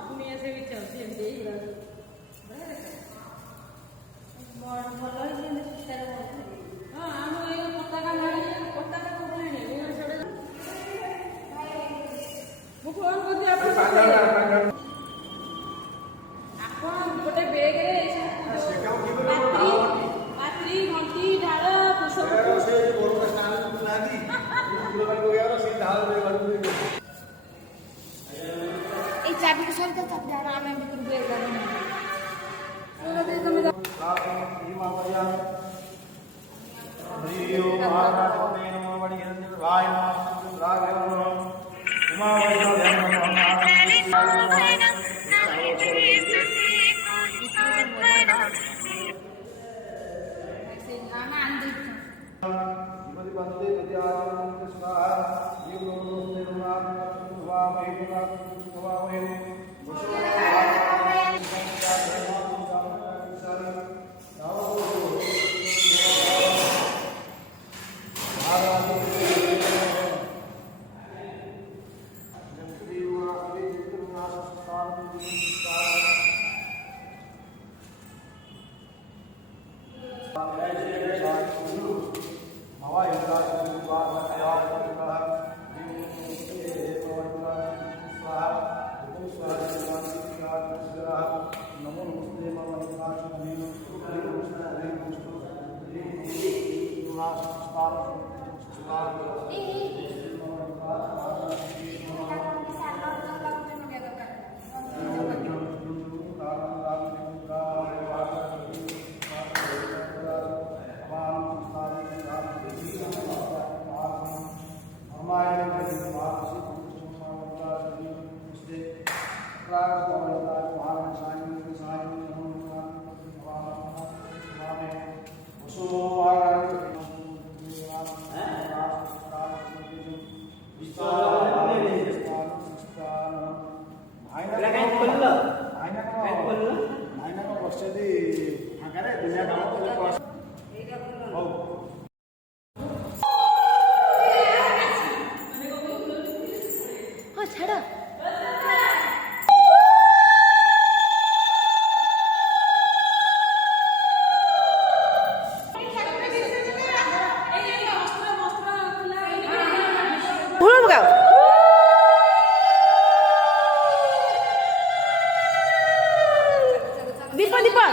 ସବୁ ନେଇ ଆସିବେ ବି ଚାହୁଁଛି ଏମିତି ଭଲ ହେଇଛି ହଁ ଆମର ଏଇ ପତାକା ପତାକା କୋଉଠୁ ଆଣିବେ ମୁଁ ଫୋନ କରୁଛି ଆପଣ ଗୋଟେ ବେଗରେ ପାତ୍ରୀ ଘଣ୍ଟି ଢାଳ এই চাবিটা সরিয়ে চাবি আর আমি ভিতরে বের করব না ওটা দিয়ে তুমি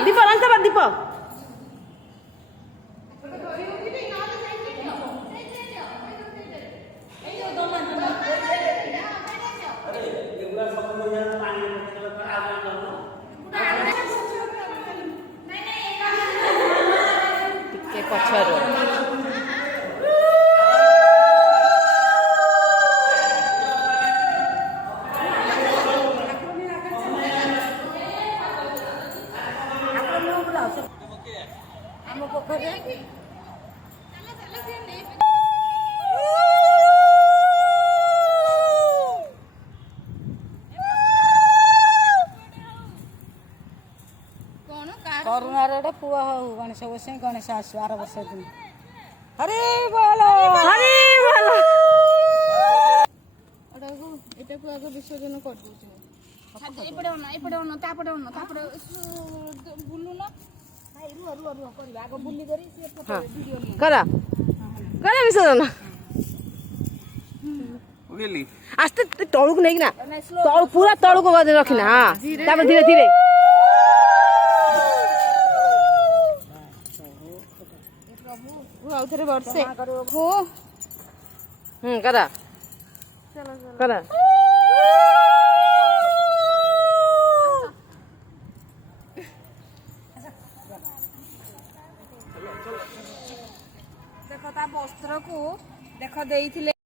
दीप अंत दीप पछर करुणार पुआ हो गणेश बस गणेश आस 12 वर्ष दिन हरे बोलो एटाको आगे विसर्जन कर दउछ एपडे होना तापडे बुल्लु न भाई रुह करबा आगे बुल्ली करी से फोटो वीडियो ले करा विसर्जन ओकेली आस्ते तळुक नै ना तळ पूरा तळुक रखिना हां तापर धीरे धीरे आउथरे वर्षे हो करा चलो करा देखो ता वस्त्र को देख देइथिले